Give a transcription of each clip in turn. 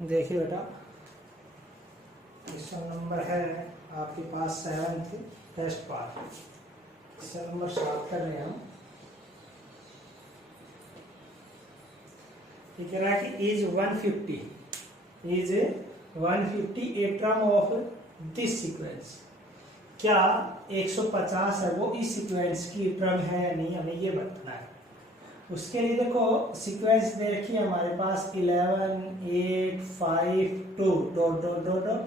देखिए बेटा, question number है आपके पास 7th test part, question number 7 कर रहे हैं हम। ये कह रहा है कि is 150 a term of this sequence. क्या 150 है वो इस सीक्वेंस की टर्म है या नहीं, हमें ये बताना है। उसके लिए देखो सीक्वेंस दे रखी है हमारे पास 11 8 5 2 डॉट डॉट डॉट डॉट।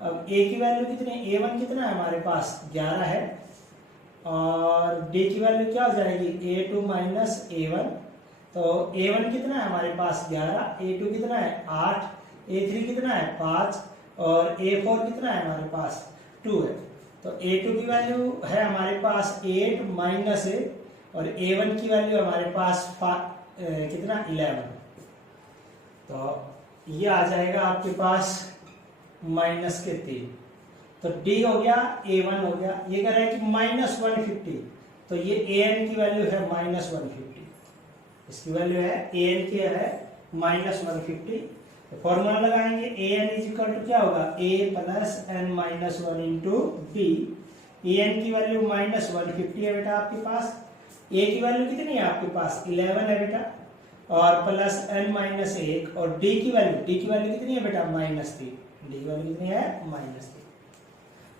अब ए की वैल्यू कितनी है, a1 कितना है हमारे पास 11 है, और d की वैल्यू क्या हो जाएगी a2 माइनस a1। तो a1 कितना है हमारे पास 11, a2 कितना है 8, a3 कितना है 5 और a4 कितना है हमारे पास 2 है। तो a2 की वैल्यू है हमारे पास 8 माइनस है, और a1 की वैल्यू हमारे पास कितना 11। तो ये आ जाएगा आपके पास माइनस के 3। तो d हो गया, a1 हो गया। ये कह रहा है कि माइनस 150, तो ये an की वैल्यू है माइनस 150, इसकी वैल्यू है an की है माइनस 150। तो फॉर्मूला लगाएंगे an इज इक्वल टू क्या होगा a plus n minus 1 into b। an की वैल्यू माइनस 150 है बेटा आपके पास, a की वैल्यू कितनी है आपके पास 11 है बेटा, और प्लस n माइनस 1, और d की वैल्यू कितनी है बेटा माइनस 3, d की वैल्यू कितनी है माइनस 3।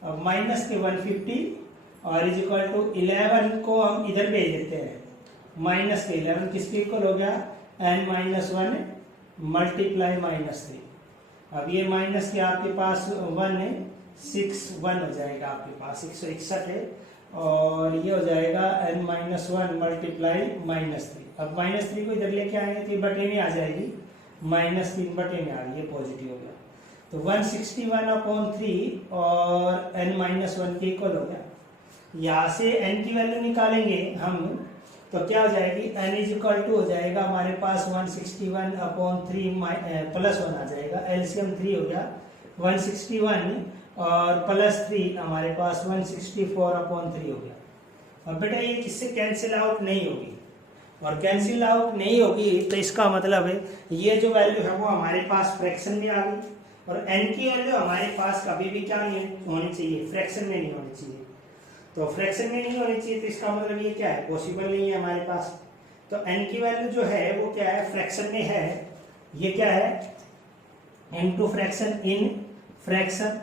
अब माइनस के 150 और इज इक्वल टू 11 को हम इधर भेज देते हैं, माइनस के 11 किसके इक्वल हो गया n माइनस 1 मल्टीप्लाई माइनस 3। अब ये माइनस के आपके पास 1 है 61 हो जाएगा आपके पास 161 है, और ये हो जाएगा n माइनस 1 मल्टीप्लाई माइनस 3। अब माइनस 3 को इधर लेके आएंगे तो ये बटे में आ जाएगी, माइनस 3 बटे में आ रही है, पॉजिटिव हो गया। तो 161/3 और n माइनस 1 के इक्वल हो गया। यहाँ से n की वैल्यू निकालेंगे हम, तो क्या हो जाएगी n इज इक्वल टू हो जाएगा हमारे पास 161/3 प्लस 1 आ जाएगा, एलसीएम 3 हो गया 161 और प्लस 3 हमारे पास 164/3 हो गया। अब बेटा ये किससे कैंसिल आउट नहीं होगी, और कैंसिल आउट नहीं होगी तो इसका मतलब है ये जो वैल्यू है वो हमारे पास फ्रैक्शन में आ गई, और n की वैल्यू हमारे पास कभी भी क्या नहीं होनी चाहिए, फ्रैक्शन में नहीं होनी चाहिए। तो फ्रैक्शन में नहीं होनी चाहिए तो इसका मतलब ये क्या है, पॉसिबल नहीं है हमारे पास। तो n की वैल्यू जो है वो क्या है फ्रैक्शन में है, ये क्या है इनटू फ्रैक्शन इन फ्रैक्शन।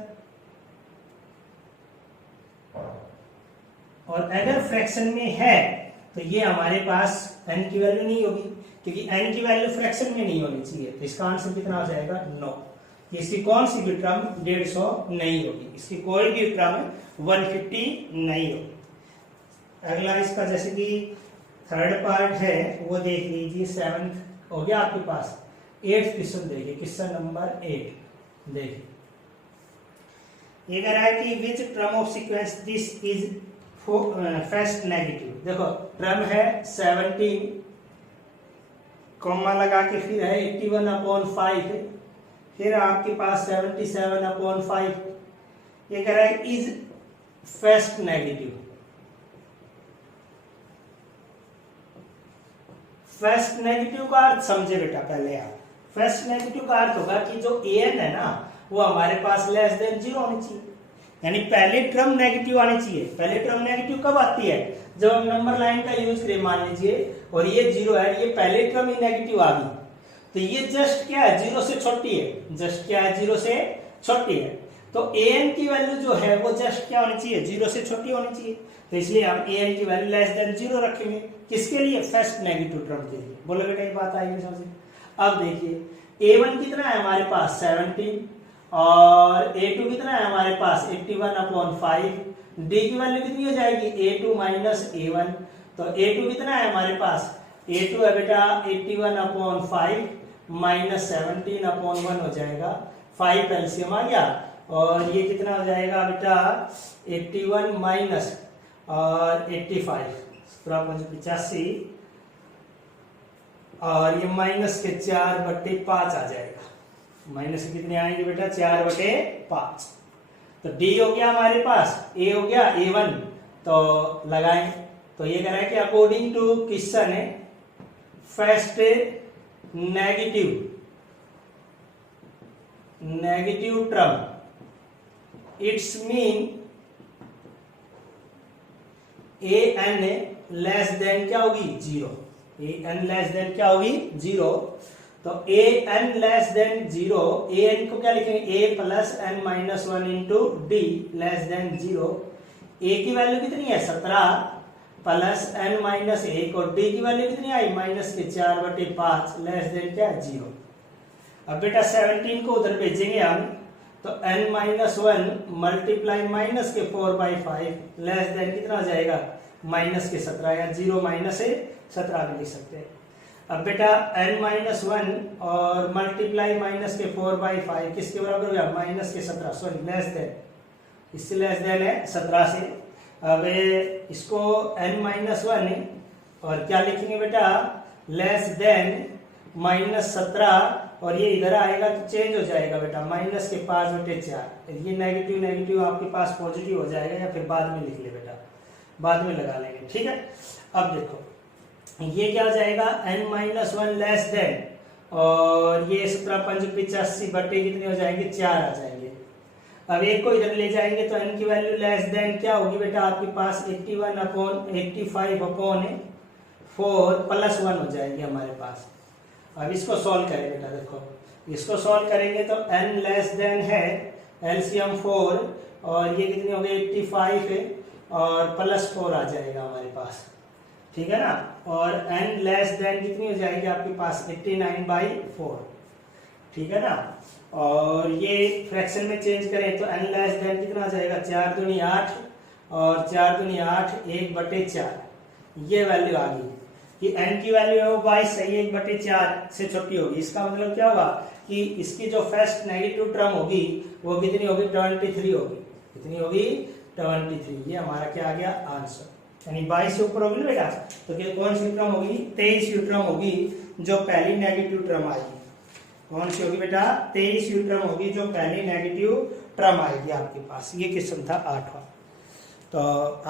और अगर फ्रैक्शन में है तो ये हमारे पास n की वैल्यू नहीं होगी, क्योंकि n की वैल्यू फ्रैक्शन में नहीं होनी चाहिए। तो इसका आंसर कितना हो जाएगा 9। इसकी कौन सी भी टर्म 150 नहीं होगी, इसकी कोई भी टर्म 150 नहीं होगी। अगला इसका जैसे कि थर्ड पार्ट है वो देख लीजिए, 7th हो गया आपके पास। 8th क्वेश्चन देखिए, क्वेश्चन नंबर 8 देखिए। ये कह रहा है कि which term of sequence this is first negative. देखो टर्म है 17 कॉमा लगा के फिर है 81/5, फिर आपके पास 77/5। ये कह रहा है is first negative. First negative का अर्थ समझे बेटा पहले आप। फर्स्ट नेगेटिव का अर्थ होगा कि जो an है ना वो हमारे पास लेस देन 0 होनी चाहिए, यानी पहले टर्म नेगेटिव आनी चाहिए। पहले टर्म नेगेटिव कब आती है, जब हम नंबर लाइन का यूज करें मान लीजिए, और ये 0 है, ये पहले टर्म ही नेगेटिव आ गई, तो ये जस्ट क्या है 0 से छोटी है, जस्ट क्या है 0 से छोटी है। तो an की वैल्यू जो है वो जस्ट क्या होनी चाहिए 0 से छोटी होनी चाहिए। तो इसलिए हम an की वैल्यू लेस देन 0 रखेंगे, किसके लिए फर्स्ट नेगेटिव टर्म के लिए। बोलो बेटा ये बात आएगी समझ। अब देखिए a1 कितना है हमारे पास 17, और a2 कितना है हमारे पास 81/5। d की वैल्यू कितनी हो जाएगी a2 माइनस a1। तो a2 कितना है हमारे पास, a2 है बेटा 81/5 माइनस 17/1 हो जाएगा, 5 एलसीएम आ गया, और ये कितना हो जाएगा बेटा 81 माइनस और 85 85, और ये माइनस के 4/5 आ जाएगा। माइनस के कितने आएंगे बेटा 4/5। तो d हो गया हमारे पास, a हो गया a1, तो लगाएं। तो ये कह रहा है कि अकॉर्डिंग टू क्वेश्चन है first negative negative term, it's mean a n less than क्या होगी 0, ए एन लेस देन क्या होगी 0। तो a n less than 0, a n को क्या लिखेंगे a plus n minus 1 into d less than 0। A की वैल्यू कितनी है 17 प्लस एन माइनस 1 और डी की वैल्यू कितनी आई माइनस के 4/5 लेस देन क्या 0। अब बेटा 17 को उधर भेजेंगे हम, तो n माइनस 1 मल्टीप्लाई माइनस के 4/5 लेस देन कितना हो जाएगा माइनस के 17, या 0 माइनस 17 भी लिख सकते हैं। अब बेटा n माइनस 1 और मल्टीप्लाई माइनस के 4/5 किसके बराबर हो गया माइनस के 17, सॉरी लेस देन, इससे लेस देन है 17 से। अब इसको n माइनस 1 और क्या लिखेंगे बेटा लेस देन माइनस 17, और ये इधर आएगा तो चेंज हो जाएगा बेटा माइनस के 5/4। ये नेगेटिव नेगेटिव आपके पास पॉजिटिव हो जाएगा, या फिर बाद में लिख ले बेटा, बाद में लगा लेंगे, ठीक है। अब देखो ये क्या हो जाएगा n माइनस 1 लेस देन, और ये 17×5 = 80 कितने हो जाएंगे 4 आ जाएंगे। अब एक को इधर ले जाएंगे तो n की वैल्यू लेस देन क्या होगी बेटा आपके पास 81/85/4 प्लस 1 हो जाएगी हमारे पास। अब इसको सॉल्व करें बेटा, देखो इसको सॉल्व करेंगे तो n लेस देन है एलसीएम 4, और ये कितनी हो गई 85 है और प्लस 4 आ जाएगा हमारे पास, ठीक है ना। और n लेस देन कितनी हो जाएगी आपके पास 89/4, ठीक है ना। और ये फ्रैक्शन में चेंज करें तो n लेस देन कितना आ जाएगा 4 दूनी 8 और 4 दूनी 8 1/4, ये वैल्यू आ गई कि n की वैल्यू है वो 22 है, 1/4 से छोटी होगी। इसका मतलब क्या होगा कि इसकी जो फर्स्ट नेगेटिव टर्म होगी वो कितनी होगी 23 होगी, कितनी होगी 23। ये हमारा क्या आ गया आंसर, यानी 22 से ऊपर होगी बेटा तो क्या कौन सी टर्म होगी 23वीं टर्म होगी जो पहली नेगेटिव टर्म आएगी। कौन सी होगी बेटा 23वीं टर्म होगी जो पहली नेगेटिव टर्म आएगी आपके पास। ये क्वेश्चन था 8वां। तो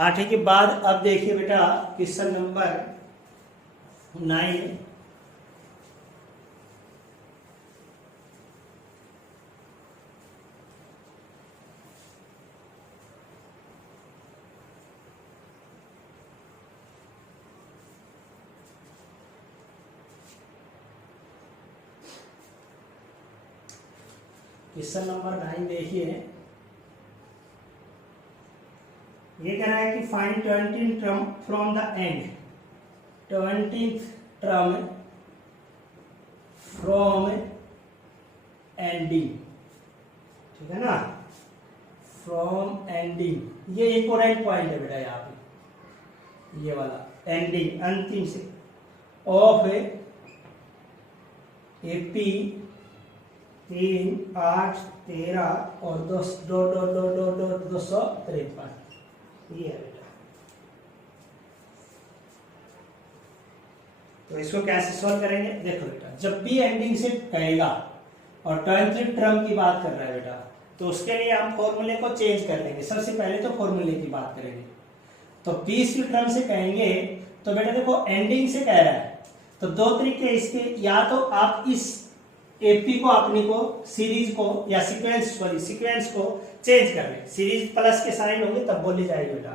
8 के बाद अब देखिए बेटा क्वेश्चन नंबर 9। क्वेश्चन नंबर 9 देखिए, ये कह रहा है कि find 20th term from the end, 20th term from ending, ठीक है ना, फ्रॉम एंडिंग। ये इंपॉर्टेंट पॉइंट है बेटा यहाँ पे, ये वाला एंडिंग अंतिम से ऑफ एपी 3 8 13 और 253, ये है बेटा। तो इसको कैसे सॉल्व करेंगे, देखो बेटा जब भी एंडिंग से कहेगा और 20th टर्म की बात कर रहा है बेटा तो उसके लिए हम फॉर्मूले को चेंज कर लेंगे। सबसे पहले तो फॉर्मूले की बात करेंगे। तो 20वीं टर्म से कहेंगे तो बेटा देखो एंडिंग से कह रहा है तो दो तरीके इसके, या तो आप इस एपी को अपनी को सीरीज को या सीक्वेंस को चेंज कर ले, सीरीज प्लस के साइन होंगे तब बोली जाएगी बेटा।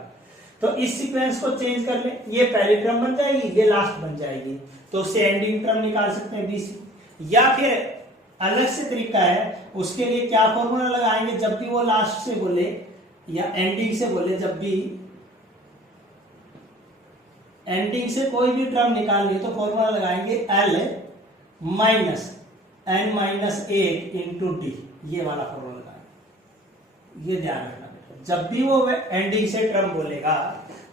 तो इस सीक्वेंस को चेंज कर ले, ये पहली टर्म बन जाएगी, ये लास्ट बन जाएगी, तो उससे एंडिंग टर्म निकाल सकते हैं 20। या फिर अलग से तरीका है, उसके लिए क्या फॉर्मूला लगाएंगे, जब भी वो लास्ट से बोले या एंडिंग से बोले, जब भी एंडिंग से कोई भी टर्म निकालनी तो फॉर्मूला लगाएंगे L minus n minus 1 into d, ये वाला फॉर्मूला लगाएंगे। ये ध्यान रखना बेटा, जब भी वो एंडिंग से टर्म बोलेगा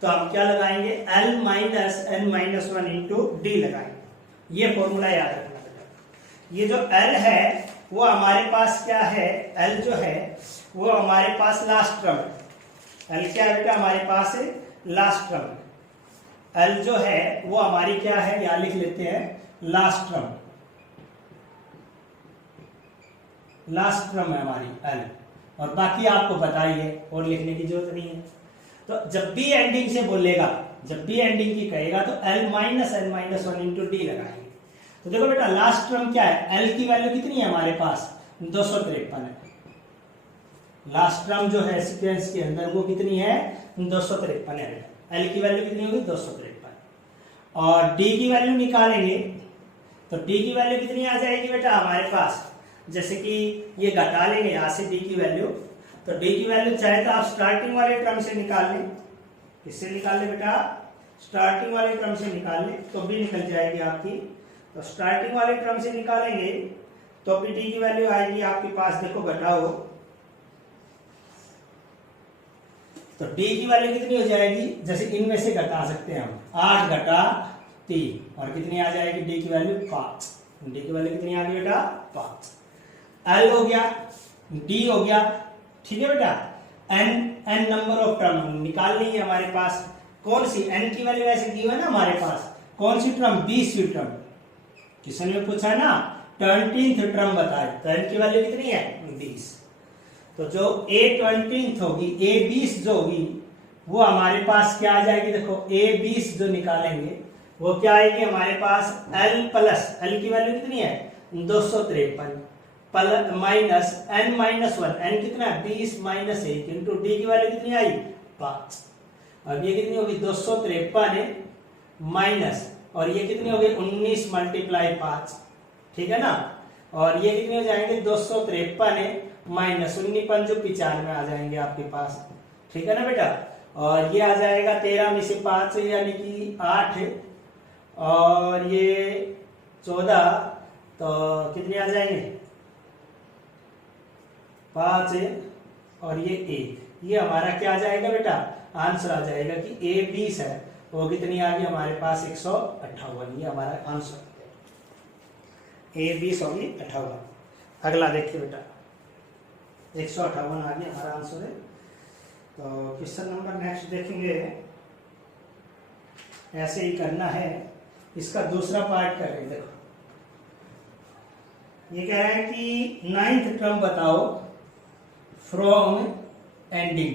तो हम क्या लगाएंगे L minus n minus 1 into D लगाएंगे। ये फॉर्मूला याद रखना बेटा। ये जो L है वो हमारे पास क्या है, L जो है वो हमारे पास लास्ट टर्म है। L क्या है बेटा हमारे पास है लास्ट टर्म। L जो है वो हमारी क्या है, या लिख लेते हैं लास्ट टर्म, लास्ट टर्म है हमारी L, और बाकी आपको बताइए और लिखने की जरूरत नहीं है। तो जब भी एंडिंग से बोलेगा, जब भी एंडिंग की कहेगा तो L minus n minus 1 into D लगाएंगे। तो देखो बेटा लास्ट टर्म क्या है, L की वैल्यू कितनी है हमारे पास 253 है। लास्ट टर्म जो है सीक्वेंस के अंदर वो कितनी है, 253 है। एल की वैल्यू कितनी होगी, 253। और डी की वैल्यू निकालेंगे तो डी की वैल्यू कितनी आ जाएगी बेटा हमारे पास, जैसे कि ये घटा लेंगे यहाँ से डी की वैल्यू, तो डी की वैल्यू चाहे तो आप स्टार्टिंग वाले टर्म से निकाल लें। किससे निकाल ले बेटा, स्टार्टिंग वाले टर्म से निकाल ले तो भी निकल जाएगी आपकी। तो स्टार्टिंग वाले टर्म से निकालेंगे तो भी डी की वैल्यू आएगी आपके पास, देखो घटाओ तो डी की वैल्यू कितनी हो जाएगी, जैसे इनमें से घटा सकते हैं हम, 8 घटा 3 और कितनी आ जाएगी डी की वैल्यू 5। डी की वैल्यू कितनी आ गई बेटा 5। एल हो गया, डी हो गया, ठीक है बेटा। एन नंबर ऑफ टर्म निकालनी है हमारे पास, कौन सी एन की वैल्यू ऐसे दी हुई है ना हमारे पास, कौन सी टर्म, 20वीं टर्म। क्वेश्चन में पूछा है ना 20th टर्म बताए, तो एन की वैल्यू कितनी है 20। तो जो A20th होगी, A20 जो होगी वो हमारे पास क्या आ जाएगी, देखो A20 जो निकालेंगे वो क्या आएगी हमारे पास, L प्लस L की वैल्यू कितनी है 253 माइनस N माइनस 1, N कितना है 20 माइनस 1 इंटू डी की वैल्यू कितनी आई 5। अब ये कितनी होगी 253 माइनस, और ये कितनी होगी 19 मल्टीप्लाई 5, ठीक है ना। और ये कितने हो जाएंगे 253 माइनस 19 पंजो 95 आ जाएंगे आपके पास, ठीक है ना बेटा। और ये आ जाएगा 13 में से 5 यानी कि 8 और ये 14, तो कितने आ जाएंगे 5 और ये 1, ये हमारा क्या आ जाएगा बेटा, आंसर आ जाएगा कि A20 है वो कितनी आ गई हमारे पास 158, ये हमारा आंसर A20 होगी 58। अगला देखिए बेटा 158 आ गया हमारा आंसर है। तो क्वेश्चन नंबर नेक्स्ट देखेंगे, ऐसे ही करना है, इसका दूसरा पार्ट कर रहे हैं। देखो ये कह रहा है कि 9th टर्म बताओ फ्रॉम एंडिंग,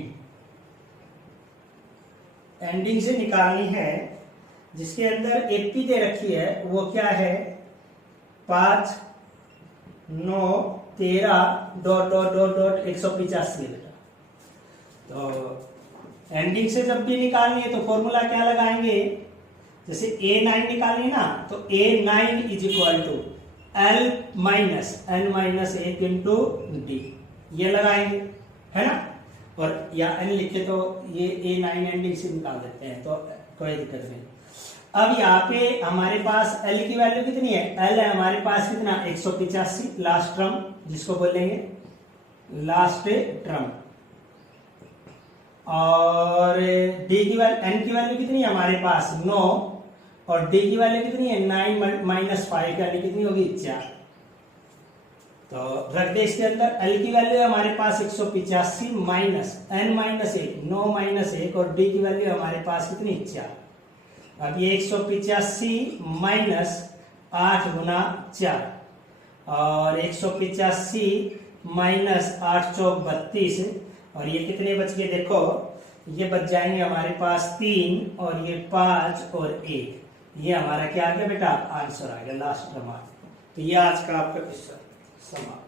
एंडिंग से निकालनी है, जिसके अंदर एपी दे रखी है वो क्या है 5 9 13 डॉट डॉट डॉट डॉट 185 बेटा। तो एंडिंग से जब भी निकालनी है तो फॉर्मूला क्या लगाएंगे, जैसे A9 निकालनी ना तो A9 is equal to L minus N minus 1 into d, ये लगाएंगे है ना। और या N लिखे तो ये A9 एंडिंग से निकाल देते हैं तो कोई दिक्कत नहीं। अब यहाँ पे हमारे पास L की वैल्यू कितनी है, L है हमारे पास कितना 185, लास्ट टर्म जिसको बोलेंगे लास्ट टर्म। और D की वैल्यू N की वैल्यू कितनी है हमारे पास 9 और D की वैल्यू कितनी है 9 माइनस 5 यानी कितनी होगी 4। तो रख दे इसके अंदर, L की वैल्यू है हमारे पास 185 माइनस N माइनस 1 9 माइनस 1 और D की वैल्यू हमारे पास कितनी 4। अब ये 185 माइनस 8 गुना 4 और 185 माइनस 8 चौक 32 और ये कितने बच गए देखो, ये बच जाएंगे हमारे पास 3 और ये 5 और 1, ये हमारा क्या आ गया बेटा आंसर आ गया लास्ट टर्म। तो ये आज का आपका क्वेश्चन समाप्त।